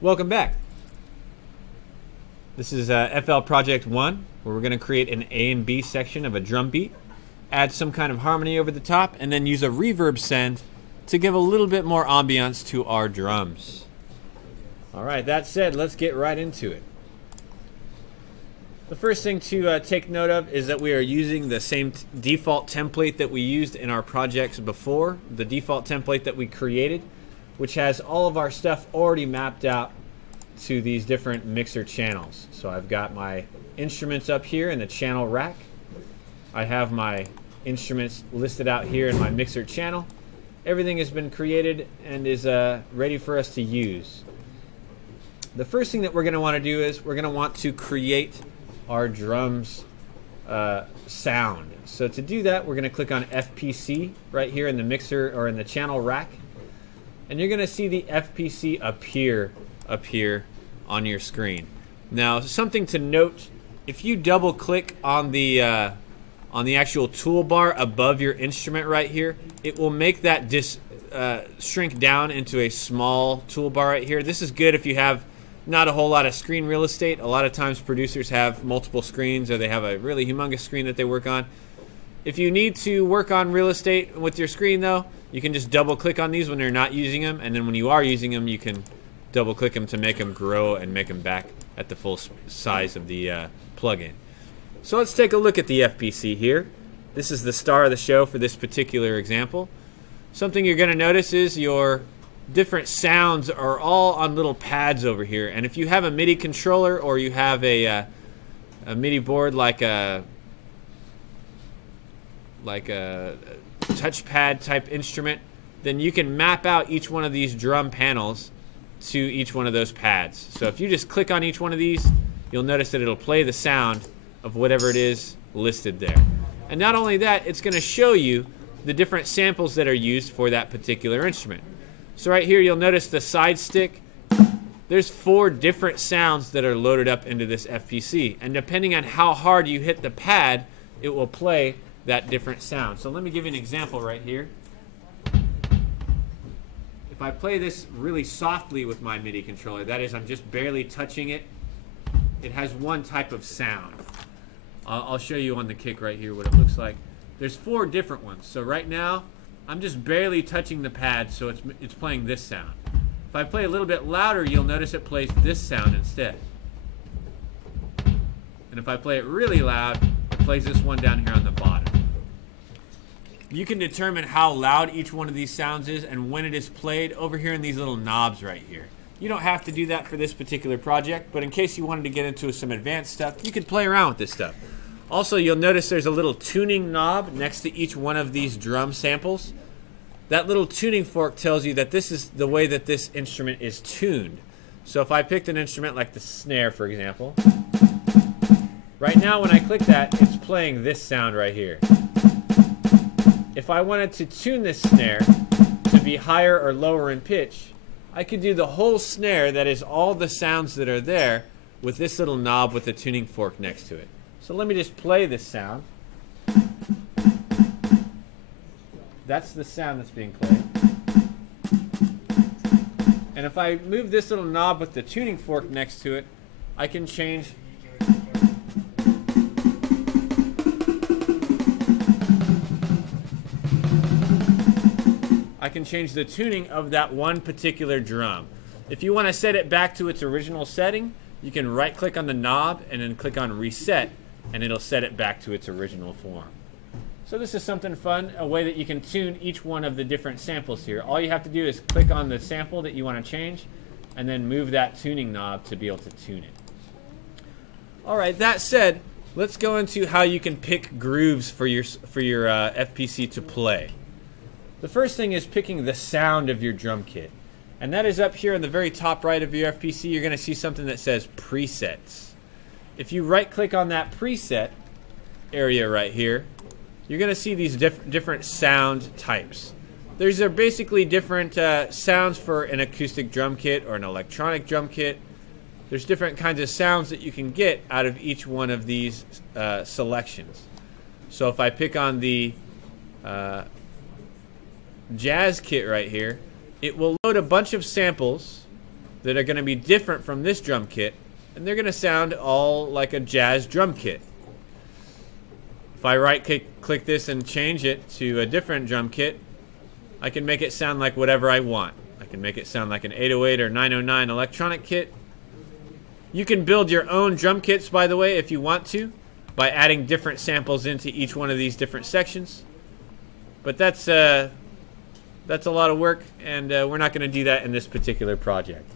Welcome back. This is FL Project 1, where we're going to create an A and B section of a drum beat, add some kind of harmony over the top, and then use a reverb send to give a little bit more ambiance to our drums. Alright, that said, let's get right into it. The first thing to take note of is that we are using the same default template that we used in our projects before, the default template that we created, which has all of our stuff already mapped out to these different mixer channels. So I've got my instruments up here in the channel rack. I have my instruments listed out here in my mixer channel. Everything has been created and is ready for us to use. The first thing that we're going to want to do is we're going to want to create our drums sound. So to do that, we're going to click on FPC right here in the mixer or in the channel rack. And you're going to see the FPC appear up here on your screen. Now, something to note, if you double click on the actual toolbar above your instrument right here, it will make that shrink down into a small toolbar right here. This is good if you have not a whole lot of screen real estate. A lot of times producers have multiple screens, or they have a really humongous screen that they work on. If you need to work on real estate with your screen though, you can just double click on these when you're not using them, and then when you are using them, you can double click them to make them grow and make them back at the full size of the plugin. So let's take a look at the FPC here. This is the star of the show for this particular example. Something you're going to notice is your different sounds are all on little pads over here, and if you have a MIDI controller or you have a MIDI board like a touchpad type instrument, then you can map out each one of these drum panels to each one of those pads. So if you just click on each one of these, you'll notice that it'll play the sound of whatever it is listed there. And not only that, it's going to show you the different samples that are used for that particular instrument. So right here, you'll notice the side stick. There's 4 different sounds that are loaded up into this FPC, and depending on how hard you hit the pad, it will play that different sound. So let me give you an example right here. If I play this really softly with my MIDI controller, that is, I'm just barely touching it, it has one type of sound. I'll show you on the kick right here what it looks like. There's 4 different ones. So right now, I'm just barely touching the pad, so it's playing this sound. If I play a little bit louder, you'll notice it plays this sound instead. And if I play it really loud, it plays this one down here on the bottom. You can determine how loud each one of these sounds is and when it is played over here in these little knobs right here. You don't have to do that for this particular project, but in case you wanted to get into some advanced stuff, you could play around with this stuff. Also, you'll notice there's a little tuning knob next to each one of these drum samples. That little tuning fork tells you that this is the way that this instrument is tuned. So if I picked an instrument like the snare, for example, right now when I click that, it's playing this sound right here. If I wanted to tune this snare to be higher or lower in pitch, I could do the whole snare, that is all the sounds that are there, with this little knob with the tuning fork next to it. So let me just play this sound. That's the sound that's being played. And if I move this little knob with the tuning fork next to it, I can change the tuning of that one particular drum. If you want to set it back to its original setting, you can right click on the knob and then click on reset, and it'll set it back to its original form. So this is something fun, a way that you can tune each one of the different samples here. All you have to do is click on the sample that you want to change and then move that tuning knob to be able to tune it. Alright, that said, let's go into how you can pick grooves for your FPC to play. The first thing is picking the sound of your drum kit. And that is up here in the very top right of your FPC. You're going to see something that says presets. If you right click on that preset area right here, you're going to see these different sound types. These are basically different sounds for an acoustic drum kit or an electronic drum kit. There's different kinds of sounds that you can get out of each one of these selections. So if I pick on the jazz kit right here, it will load a bunch of samples that are going to be different from this drum kit, and they're going to sound all like a jazz drum kit. If I right-click this and change it to a different drum kit, I can make it sound like whatever I want. I can make it sound like an 808 or 909 electronic kit. You can build your own drum kits, by the way, if you want to, by adding different samples into each one of these different sections. But that's a lot of work, and we're not going to do that in this particular project.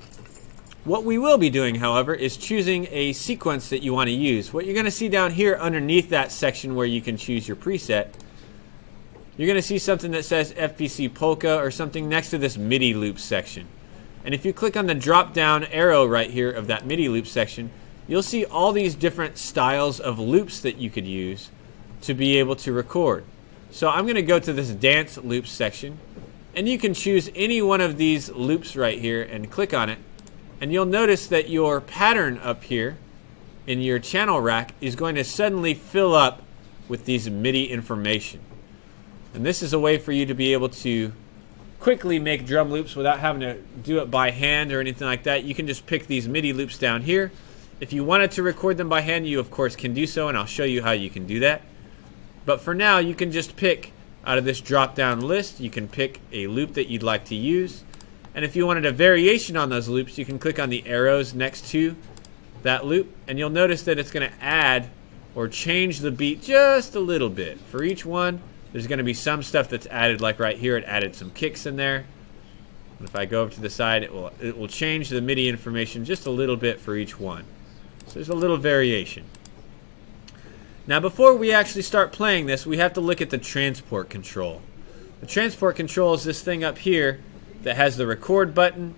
What we will be doing, however, is choosing a sequence that you want to use. What you're going to see down here underneath that section where you can choose your preset, you're going to see something that says FPC Polka or something next to this MIDI Loops section. And if you click on the drop-down arrow right here of that MIDI Loop section, you'll see all these different styles of loops that you could use to be able to record. So I'm going to go to this Dance Loops section, and you can choose any one of these loops right here and click on it. And you'll notice that your pattern up here in your channel rack is going to suddenly fill up with these MIDI information. And this is a way for you to be able to quickly make drum loops without having to do it by hand or anything like that. You can just pick these MIDI loops down here. If you wanted to record them by hand, you of course can do so, and I'll show you how you can do that. But for now, you can just pick out of this drop-down list. You can pick a loop that you'd like to use. And if you wanted a variation on those loops, you can click on the arrows next to that loop, and you'll notice that it's going to add or change the beat just a little bit. For each one, there's going to be some stuff that's added, like right here, it added some kicks in there. And if I go over to the side, it will change the MIDI information just a little bit for each one. So there's a little variation. Now before we actually start playing this, we have to look at the transport control. The transport control is this thing up here that has the record button,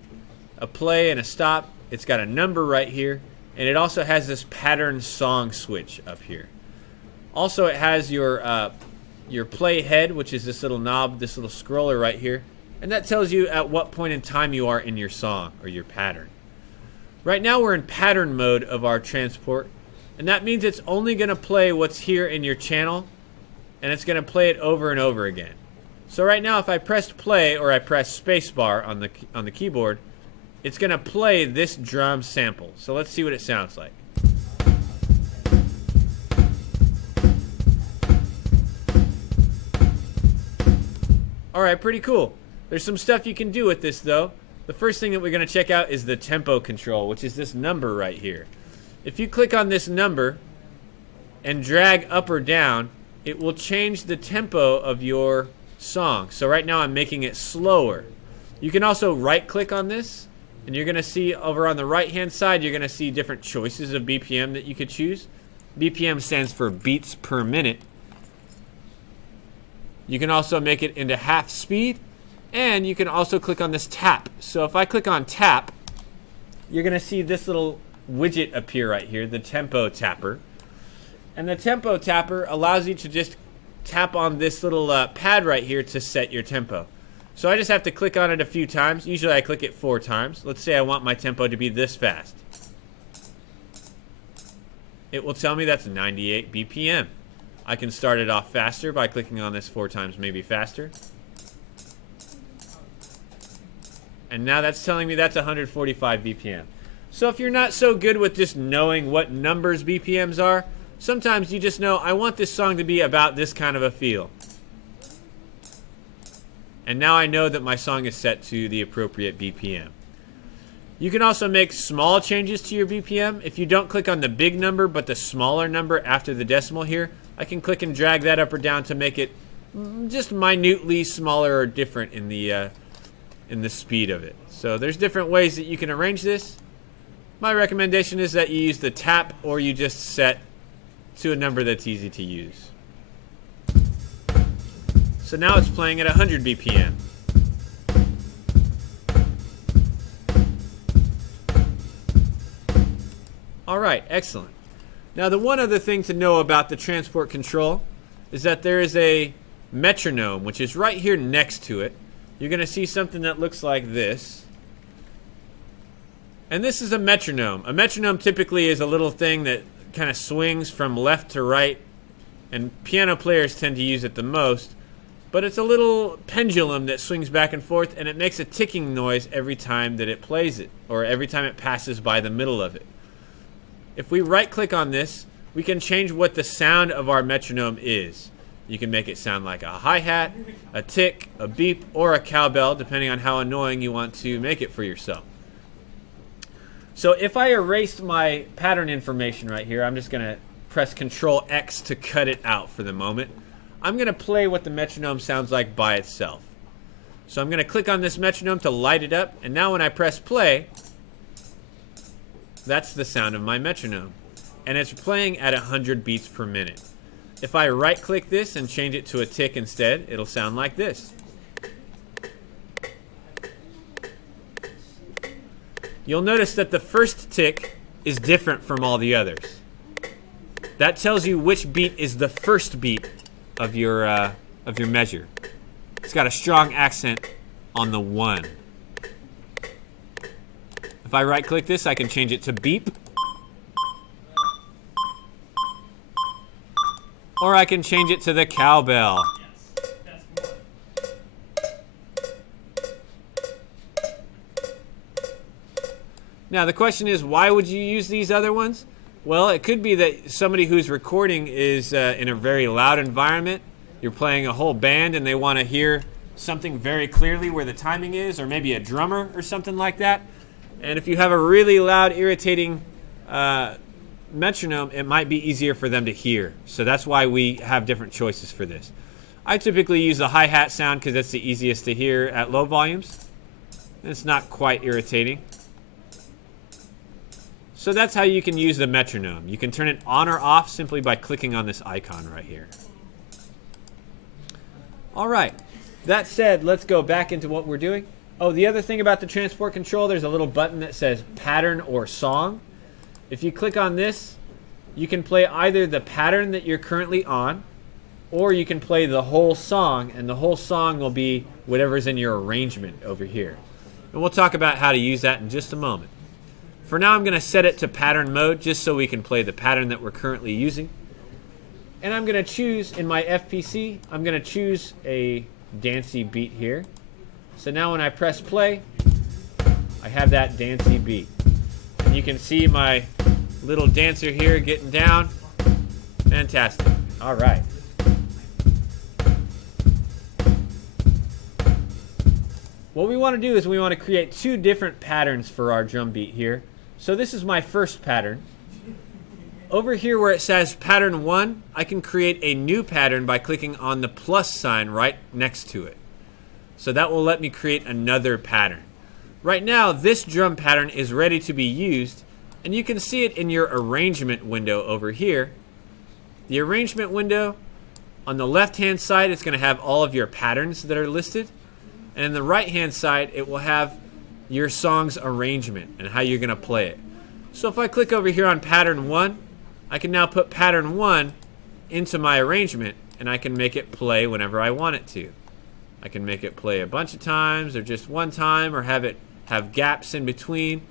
a play and a stop. It's got a number right here, and it also has this pattern song switch up here. Also, it has your play head, which is this little knob, this little scroller right here, and that tells you at what point in time you are in your song or your pattern. Right now we're in pattern mode of our transport, and that means it's only going to play what's here in your channel, and it's going to play it over and over again. So right now, if I press play or I press spacebar on the keyboard, it's going to play this drum sample. So let's see what it sounds like. Alright, pretty cool. There's some stuff you can do with this though. The first thing that we're going to check out is the tempo control, which is this number right here. If you click on this number and drag up or down, it will change the tempo of your song. So right now I'm making it slower. You can also right click on this, and you're going to see over on the right hand side, you're going to see different choices of BPM that you could choose. BPM stands for beats per minute. You can also make it into half speed, and you can also click on this tap. So if I click on tap, you're going to see this little widget appear right here, the tempo tapper. And the tempo tapper allows you to just tap on this little pad right here to set your tempo. So I just have to click on it a few times. Usually I click it 4 times. Let's say I want my tempo to be this fast. It will tell me that's 98 BPM. I can start it off faster by clicking on this 4 times, maybe faster. And now that's telling me that's 145 BPM. So if you're not so good with just knowing what numbers BPMs are, sometimes you just know, I want this song to be about this kind of a feel. And now I know that my song is set to the appropriate BPM. You can also make small changes to your BPM. If you don't click on the big number, but the smaller number after the decimal here, I can click and drag that up or down to make it just minutely smaller or different in the speed of it. So there's different ways that you can arrange this. My recommendation is that you use the tap, or you just set to a number that's easy to use. So now it's playing at 100 BPM. Alright, excellent. Now the one other thing to know about the transport control is that there is a metronome, which is right here next to it. You're going to see something that looks like this. And this is a metronome. A metronome typically is a little thing that kind of swings from left to right, and piano players tend to use it the most. but it's a little pendulum that swings back and forth, and it makes a ticking noise every time that it plays it, or every time it passes by the middle of it. If we right click on this, we can change what the sound of our metronome is. You can make it sound like a hi-hat, a tick, a beep, or a cowbell, depending on how annoying you want to make it for yourself. So if I erased my pattern information right here, I'm just going to press Control X to cut it out for the moment. I'm going to play what the metronome sounds like by itself. So I'm going to click on this metronome to light it up, and now when I press play, that's the sound of my metronome. And it's playing at 100 beats per minute. If I right click this and change it to a tick instead, it'll sound like this. You'll notice that the first tick is different from all the others. That tells you which beat is the first beat of your measure. It's got a strong accent on the 1. If I right click this, I can change it to beep. Or I can change it to the cowbell. Now the question is, why would you use these other ones? Well, it could be that somebody who's recording is in a very loud environment. You're playing a whole band and they want to hear something very clearly where the timing is, or maybe a drummer or something like that. And if you have a really loud, irritating metronome, it might be easier for them to hear. So that's why we have different choices for this. I typically use the hi-hat sound because that's the easiest to hear at low volumes. It's not quite irritating. So that's how you can use the metronome. You can turn it on or off simply by clicking on this icon right here. All right. That said, let's go back into what we're doing. Oh, the other thing about the transport control, there's a little button that says pattern or song. If you click on this, you can play either the pattern that you're currently on, or you can play the whole song, and the whole song will be whatever's in your arrangement over here. And we'll talk about how to use that in just a moment. For now, I'm going to set it to pattern mode just so we can play the pattern that we're currently using. And I'm going to choose, in my FPC, I'm going to choose a dancey beat here. So now when I press play, I have that dancey beat. And you can see my little dancer here getting down. Fantastic. All right. What we want to do is we want to create two different patterns for our drum beat here. So this is my first pattern. Over here where it says pattern 1, I can create a new pattern by clicking on the plus sign right next to it. So that will let me create another pattern. Right now, this drum pattern is ready to be used, and you can see it in your arrangement window over here. The arrangement window, on the left-hand side, it's going to have all of your patterns that are listed. And on the right-hand side, it will have your song's arrangement and how you're going to play it. So if I click over here on pattern 1, I can now put pattern 1 into my arrangement, and I can make it play whenever I want it to. I can make it play a bunch of times, or just one time, or have it have gaps in between.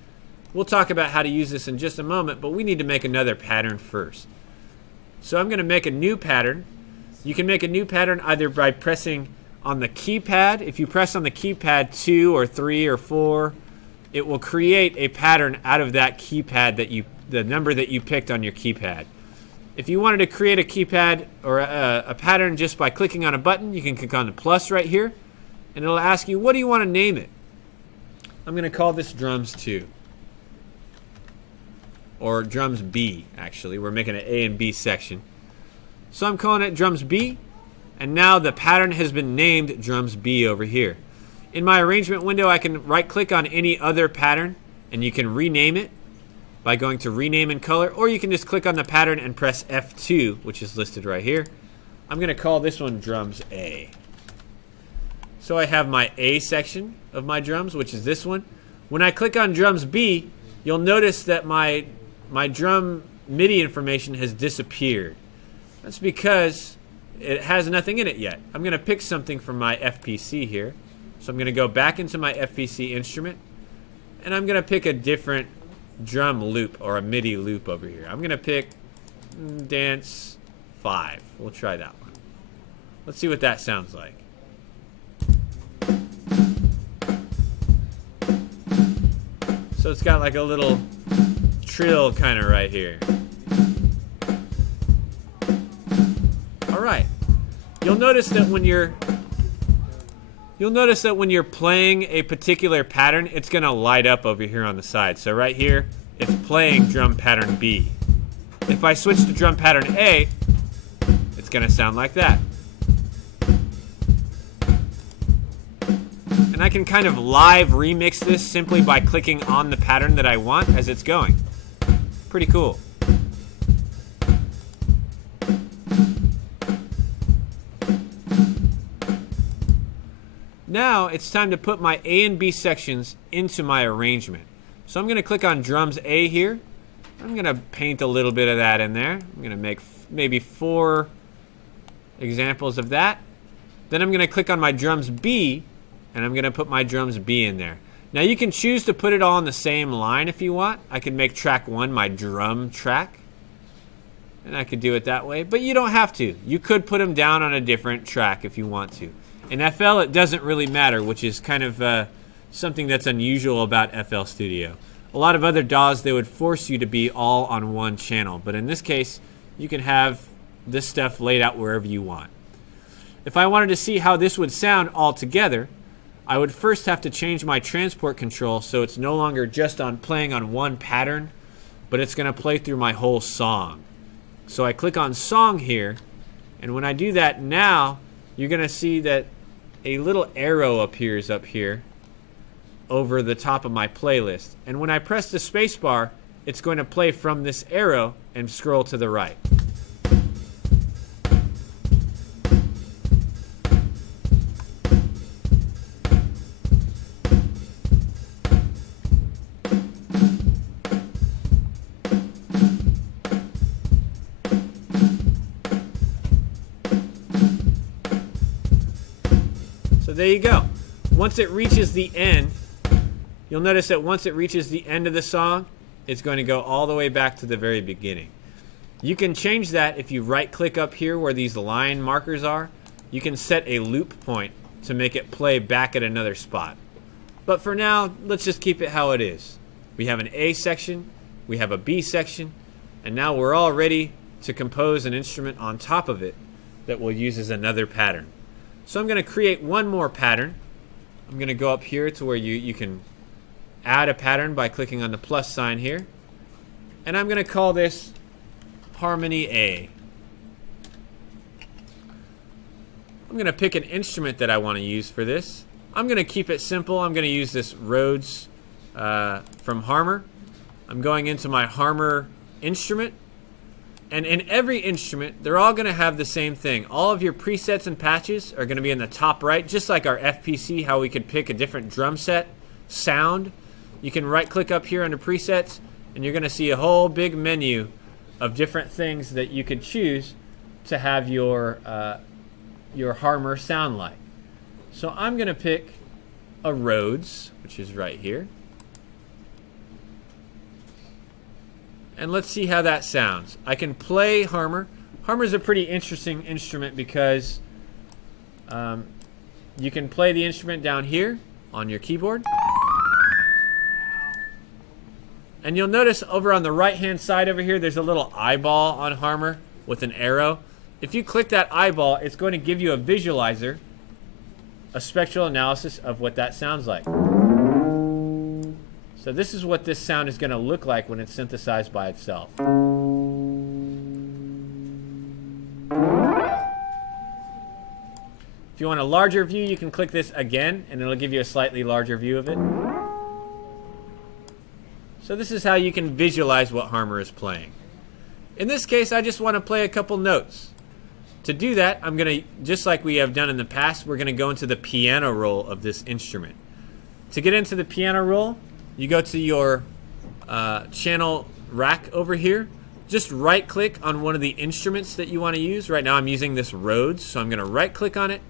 We'll talk about how to use this in just a moment, but we need to make another pattern first. So I'm going to make a new pattern. You can make a new pattern either by pressing on the keypad. If you press on the keypad 2 or 3 or 4, it will create a pattern out of that keypad that the number that you picked on your keypad. If you wanted to create a keypad or a pattern just by clicking on a button, you can click on the plus right here, and it'll ask you, what do you want to name it? I'm going to call this drums 2. Or drums B, actually. We're making an A and B section. So I'm calling it drums B, and now the pattern has been named drums B over here. In my arrangement window, I can right click on any other pattern, and you can rename it by going to rename in color, or you can just click on the pattern and press F2, which is listed right here. I'm going to call this one drums A. So I have my A section of my drums, which is this one. When I click on drums B, you'll notice that my drum MIDI information has disappeared. That's because it has nothing in it yet. I'm going to pick something from my FPC here. So I'm going to go back into my FPC instrument, and I'm going to pick a different drum loop or a MIDI loop over here. I'm going to pick dance 5. We'll try that one. Let's see what that sounds like. So it's got like a little trill kind of right here. Alright. You'll notice that when you're playing a particular pattern, it's gonna light up over here on the side. So right here, it's playing drum pattern B. If I switch to drum pattern A, it's gonna sound like that. And I can kind of live remix this simply by clicking on the pattern that I want as it's going. Pretty cool. Now it's time to put my A and B sections into my arrangement. So I'm going to click on drums A here. I'm going to paint a little bit of that in there. I'm going to make maybe 4 examples of that. Then I'm going to click on my drums B, and I'm going to put my drums B in there. Now you can choose to put it all on the same line if you want. I can make track 1 my drum track, and I could do it that way, but you don't have to. You could put them down on a different track if you want to. In FL, it doesn't really matter, which is kind of something that's unusual about FL Studio. A lot of other DAWs, they would force you to be all on one channel, but in this case, you can have this stuff laid out wherever you want. If I wanted to see how this would sound all together, I would first have to change my transport control so it's no longer just on playing on one pattern, but it's going to play through my whole song. So I click on Song here, and when I do that now, you're going to see that a little arrow appears up here over the top of my playlist. And when I press the space bar, it's going to play from this arrow and scroll to the right. So there you go. Once it reaches the end, you'll notice that once it reaches the end of the song, it's going to go all the way back to the very beginning. You can change that if you right-click up here where these line markers are. You can set a loop point to make it play back at another spot. But for now, let's just keep it how it is. We have an A section, we have a B section, and now we're all ready to compose an instrument on top of it that we'll use as another pattern. So I'm going to create one more pattern. I'm going to go up here to where you can add a pattern by clicking on the plus sign here. And I'm going to call this Harmony A. I'm going to pick an instrument that I want to use for this. I'm going to keep it simple. I'm going to use this Rhodes from Harmor. I'm going into my Harmor instrument. And in every instrument, they're all going to have the same thing. All of your presets and patches are going to be in the top right, just like our FPC, how we could pick a different drum set, sound. You can right-click up here under presets, and you're going to see a whole big menu of different things that you could choose to have your Harmor sound like. So I'm going to pick a Rhodes, which is right here. And let's see how that sounds. I can play Harmor. Harmor is a pretty interesting instrument because you can play the instrument down here on your keyboard. And you'll notice over on the right-hand side over here, there's a little eyeball on Harmor with an arrow. If you click that eyeball, it's going to give you a visualizer, a spectral analysis of what that sounds like. So this is what this sound is going to look like when it's synthesized by itself. If you want a larger view, you can click this again, and it'll give you a slightly larger view of it. So this is how you can visualize what Harmor is playing. In this case, I just want to play a couple notes. To do that, I'm going to, just like we have done in the past, we're going to go into the piano roll of this instrument. To get into the piano roll, you go to your channel rack over here. Just right-click on one of the instruments that you want to use. Right now I'm using this Rhodes, so I'm going to right-click on it,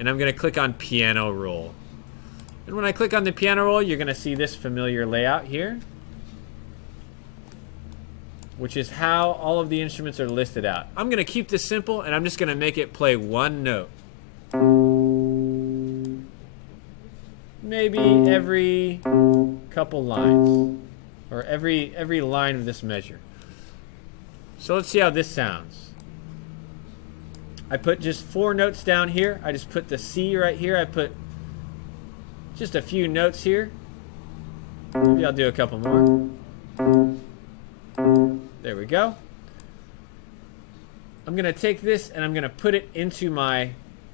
and I'm going to click on Piano Roll. And when I click on the piano roll, you're going to see this familiar layout here, which is how all of the instruments are listed out. I'm going to keep this simple, and I'm just going to make it play one note. Maybe every couple lines, or every line of this measure. So let's see how this sounds. I put just 4 notes down here. I just put the C right here. I put just a few notes here. Maybe I'll do a couple more. There we go. I'm going to take this and I'm going to put it into my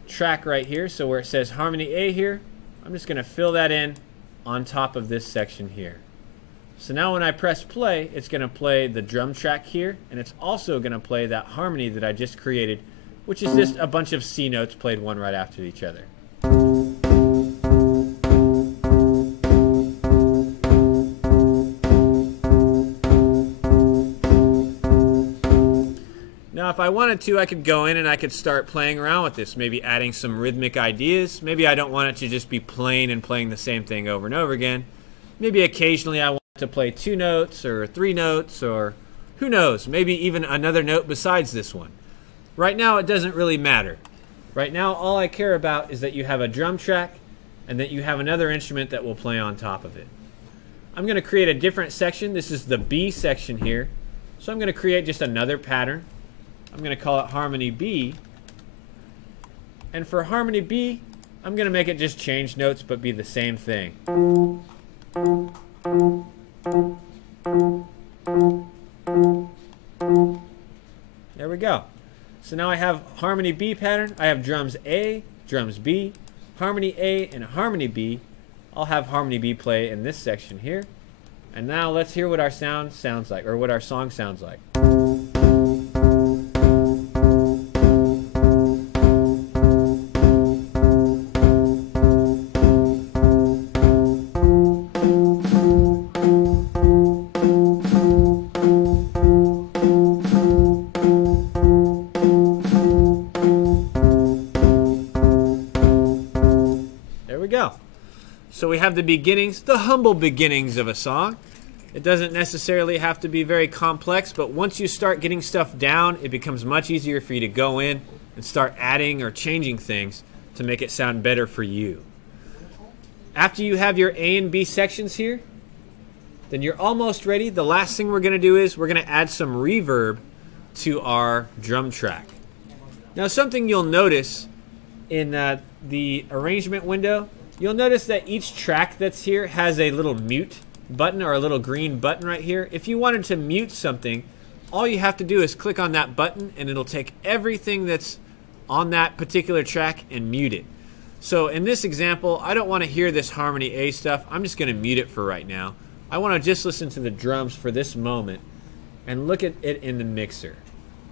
track right here. So where it says harmony A here, I'm just going to fill that in on top of this section here. So now when I press play, it's going to play the drum track here, and it's also going to play that harmony that I just created, which is just a bunch of C notes played one right after each other. Now if I wanted to, I could go in and I could start playing around with this, maybe adding some rhythmic ideas. Maybe I don't want it to just be plain and playing the same thing over and over again. Maybe occasionally I want to play 2 notes or 3 notes, or who knows, maybe even another note besides this one. Right now it doesn't really matter. Right now all I care about is that you have a drum track and that you have another instrument that will play on top of it. I'm going to create a different section. This is the B section here. So I'm going to create just another pattern. I'm going to call it Harmony B. And for Harmony B, I'm going to make it just change notes but be the same thing. There we go. So now I have Harmony B pattern. I have drums A, drums B, Harmony A, and Harmony B. I'll have Harmony B play in this section here. And now let's hear what our sound sounds like, or what our song sounds like. Go. So we have the beginnings, the humble beginnings of a song. It doesn't necessarily have to be very complex, but once you start getting stuff down, it becomes much easier for you to go in and start adding or changing things to make it sound better for you. After you have your A and B sections here, then you're almost ready. The last thing we're going to do is we're going to add some reverb to our drum track. Now something you'll notice in the arrangement window, you'll notice that each track that's here has a little mute button, or a little green button right here. If you wanted to mute something, all you have to do is click on that button and it'll take everything that's on that particular track and mute it. So in this example, I don't want to hear this Harmony A stuff. I'm just going to mute it for right now. I want to just listen to the drums for this moment and look at it in the mixer.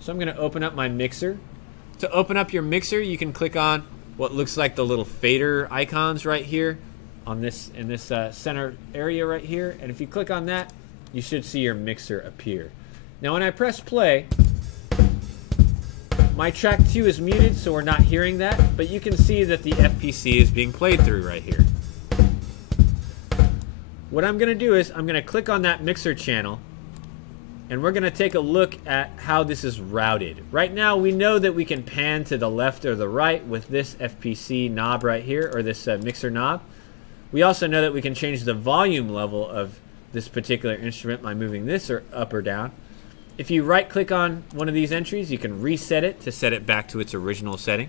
So I'm going to open up my mixer. To open up your mixer, you can click on what looks like the little fader icons right here on this, in this center area right here. And if you click on that, you should see your mixer appear. Now when I press play, my track 2 is muted, so we're not hearing that, but you can see that the FPC is being played through right here. What I'm going to do is I'm going to click on that mixer channel, and we're going to take a look at how this is routed. Right now we know that we can pan to the left or the right with this FPC knob right here, or this mixer knob. We also know that we can change the volume level of this particular instrument by moving this or up or down. If you right click on one of these entries, you can reset it to set it back to its original setting.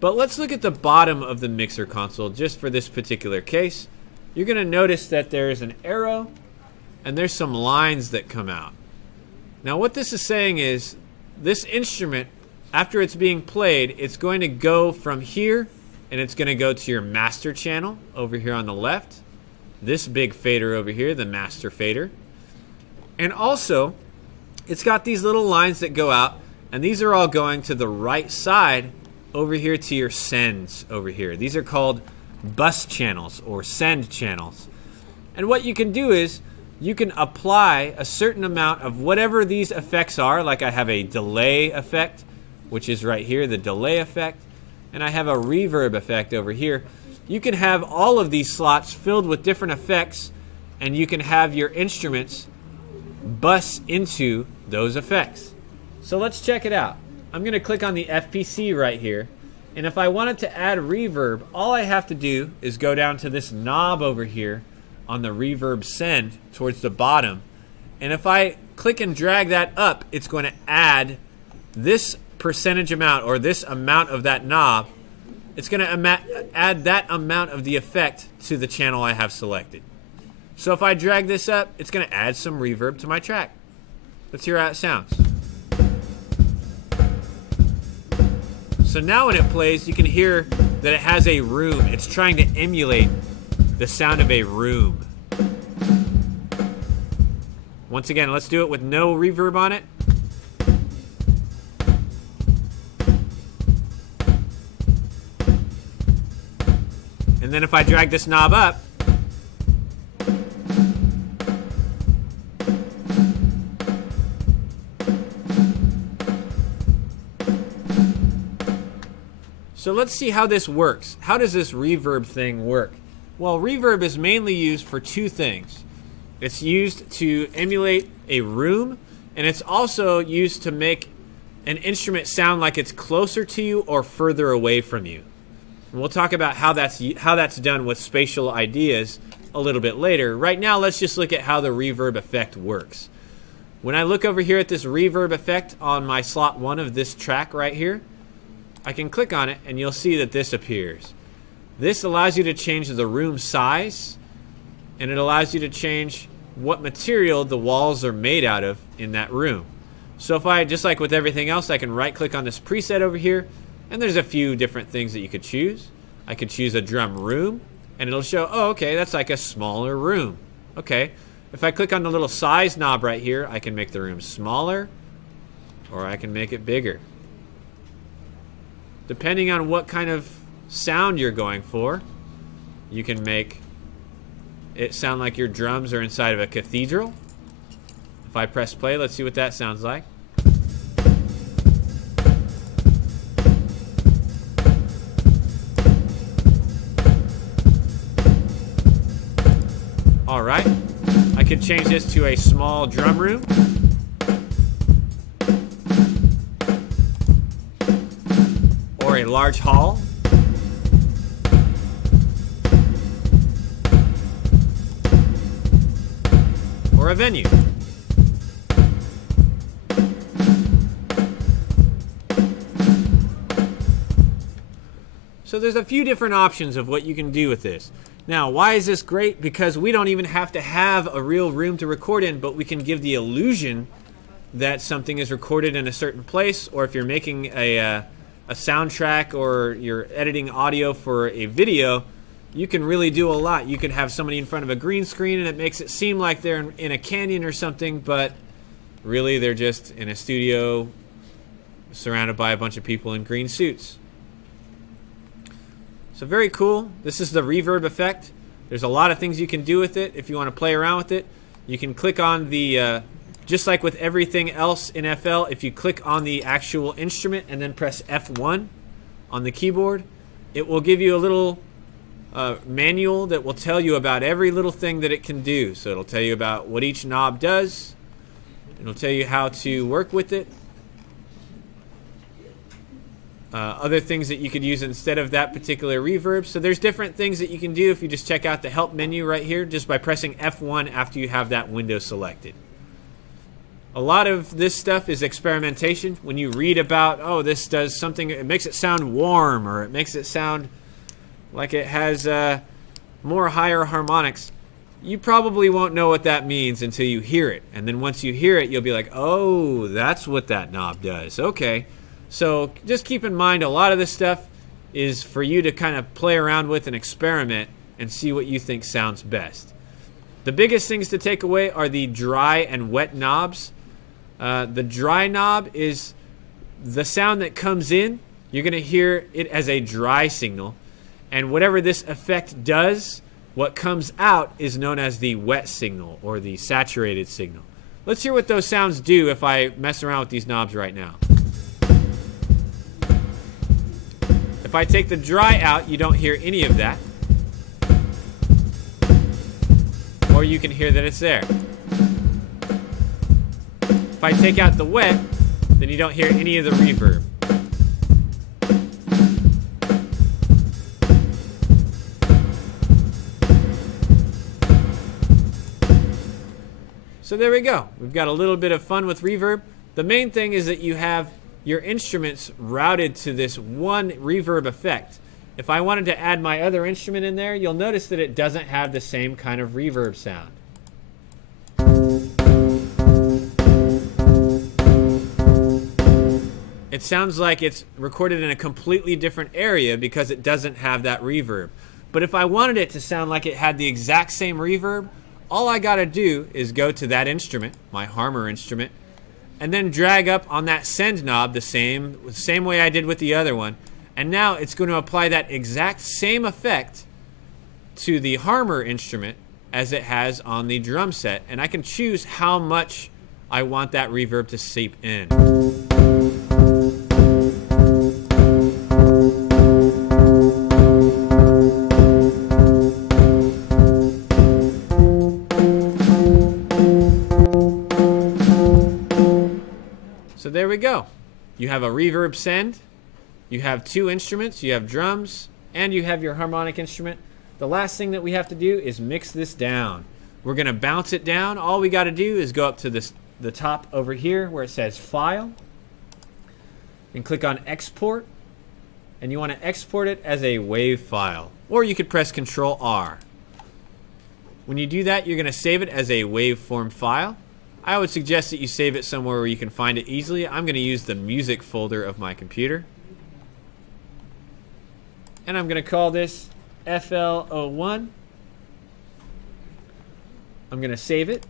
But let's look at the bottom of the mixer console just for this particular case. You're going to notice that there's an arrow and there's some lines that come out. Now what this is saying is this instrument, after it's being played, it's going to go from here and it's going to go to your master channel over here on the left. This big fader over here, the master fader. And also, it's got these little lines that go out, and these are all going to the right side over here to your sends over here. These are called bus channels or send channels. And what you can do is you can apply a certain amount of whatever these effects are. Like I have a delay effect, which is right here, the delay effect, and I have a reverb effect over here. You can have all of these slots filled with different effects, and you can have your instruments bus into those effects. So let's check it out. I'm going to click on the FPC right here, and if I wanted to add reverb, all I have to do is go down to this knob over here on the reverb send towards the bottom. And if I click and drag that up, it's going to add this percentage amount, or this amount of that knob. It's going to add that amount of the effect to the channel I have selected. So if I drag this up, it's going to add some reverb to my track. Let's hear how it sounds. So now when it plays, you can hear that it has a room. It's trying to emulate the sound of a room. Once again, let's do it with no reverb on it. And then if I drag this knob up, so let's see how this works. How does this reverb thing work? Well, reverb is mainly used for two things. It's used to emulate a room, and it's also used to make an instrument sound like it's closer to you or further away from you. And we'll talk about how that's done with spatial ideas a little bit later. Right now, let's just look at how the reverb effect works. When I look over here at this reverb effect on my slot 1 of this track right here, I can click on it and you'll see that this appears. This allows you to change the room size, and it allows you to change what material the walls are made out of in that room. So if I, just like with everything else, I can right click on this preset over here, and there's a few different things that you could choose. I could choose a drum room, and it'll show, oh, okay, that's like a smaller room. Okay, if I click on the little size knob right here, I can make the room smaller, or I can make it bigger. Depending on what kind of sound you're going for, you can make it sound like your drums are inside of a cathedral. If I press play, let's see what that sounds like. All right, I could change this to a small drum room. Or a large hall. Or a venue. So there's a few different options of what you can do with this. Now, why is this great? Because we don't even have to have a real room to record in, but we can give the illusion that something is recorded in a certain place, or if you're making a soundtrack or you're editing audio for a video, you can really do a lot. You can have somebody in front of a green screen and it makes it seem like they're in a canyon or something, but really they're just in a studio surrounded by a bunch of people in green suits. So very cool. This is the reverb effect. There's a lot of things you can do with it if you want to play around with it. You can click on the, just like with everything else in FL, if you click on the actual instrument and then press F1 on the keyboard, it will give you a little manual that will tell you about every little thing that it can do. So it'll tell you about what each knob does. It'll tell you how to work with it. Other things that you could use instead of that particular reverb. So there's different things that you can do if you just check out the help menu right here just by pressing F1 after you have that window selected. A lot of this stuff is experimentation. When you read about, oh, this does something, it makes it sound warm, or it makes it sound like it has more higher harmonics, you probably won't know what that means until you hear it. And then once you hear it, you'll be like, oh, that's what that knob does. Okay. So just keep in mind, a lot of this stuff is for you to kind of play around with and experiment and see what you think sounds best. The biggest things to take away are the dry and wet knobs. The dry knob is the sound that comes in. You're going to hear it as a dry signal. And whatever this effect does, what comes out is known as the wet signal or the saturated signal. Let's hear what those sounds do if I mess around with these knobs right now. If I take the dry out, you don't hear any of that. Or you can hear that it's there. If I take out the wet, then you don't hear any of the reverb. So there we go. We've got a little bit of fun with reverb. The main thing is that you have your instruments routed to this one reverb effect. If I wanted to add my other instrument in there, you'll notice that it doesn't have the same kind of reverb sound. It sounds like it's recorded in a completely different area because it doesn't have that reverb. But if I wanted it to sound like it had the exact same reverb, all I gotta do is go to that instrument, my Harmor instrument, and then drag up on that send knob the same way I did with the other one. And now it's going to apply that exact same effect to the Harmor instrument as it has on the drum set. And I can choose how much I want that reverb to seep in. So there we go. You have a reverb send, you have two instruments, you have drums, and you have your harmonic instrument. The last thing that we have to do is mix this down. We're going to bounce it down. All we got to do is go up to the top over here where it says File, and click on Export, and you want to export it as a WAV file, or you could press Control R. When you do that, you're going to save it as a waveform file. I would suggest that you save it somewhere where you can find it easily. I'm going to use the music folder of my computer. And I'm going to call this FL01. I'm going to save it.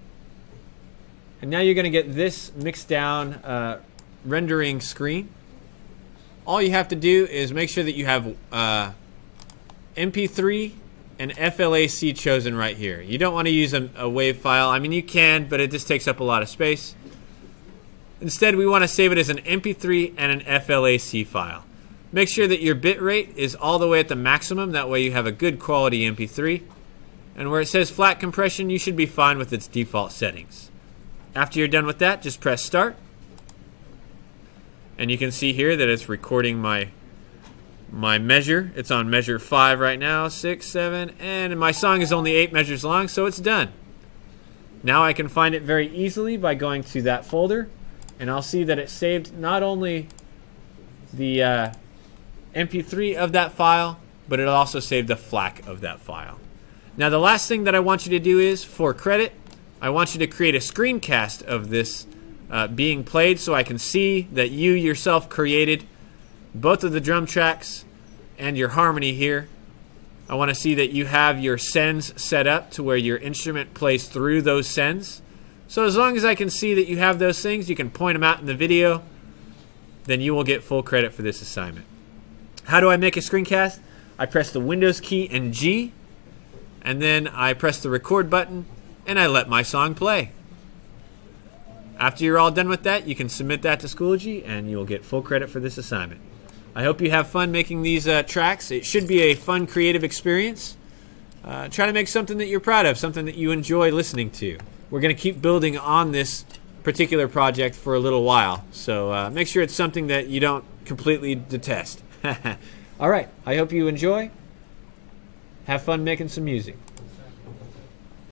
And now you're going to get this mixed down rendering screen. All you have to do is make sure that you have MP3 and FLAC chosen right here. You don't want to use a WAV file. I mean, you can, but it just takes up a lot of space. Instead, we want to save it as an MP3 and an FLAC file. Make sure that your bit rate is all the way at the maximum. That way you have a good quality MP3. And where it says flat compression, you should be fine with its default settings. After you're done with that, just press start. And you can see here that it's recording my measure. It's on measure 5 right now, 6, 7, and my song is only 8 measures long, so it's done. Now I can find it very easily by going to that folder, and I'll see that it saved not only the MP3 of that file, but it also saved the FLAC of that file. Now the last thing that I want you to do is, for credit, I want you to create a screencast of this being played so I can see that you yourself created both of the drum tracks and your harmony here. I want to see that you have your sends set up to where your instrument plays through those sends. So as long as I can see that you have those things, you can point them out in the video, then you will get full credit for this assignment. How do I make a screencast? I press the Windows key and G, and then I press the record button, and I let my song play. After you're all done with that, you can submit that to Schoology, and you'll get full credit for this assignment. I hope you have fun making these tracks. It should be a fun, creative experience. Try to make something that you're proud of, something that you enjoy listening to. We're going to keep building on this particular project for a little while, so make sure it's something that you don't completely detest. All right, I hope you enjoy. Have fun making some music.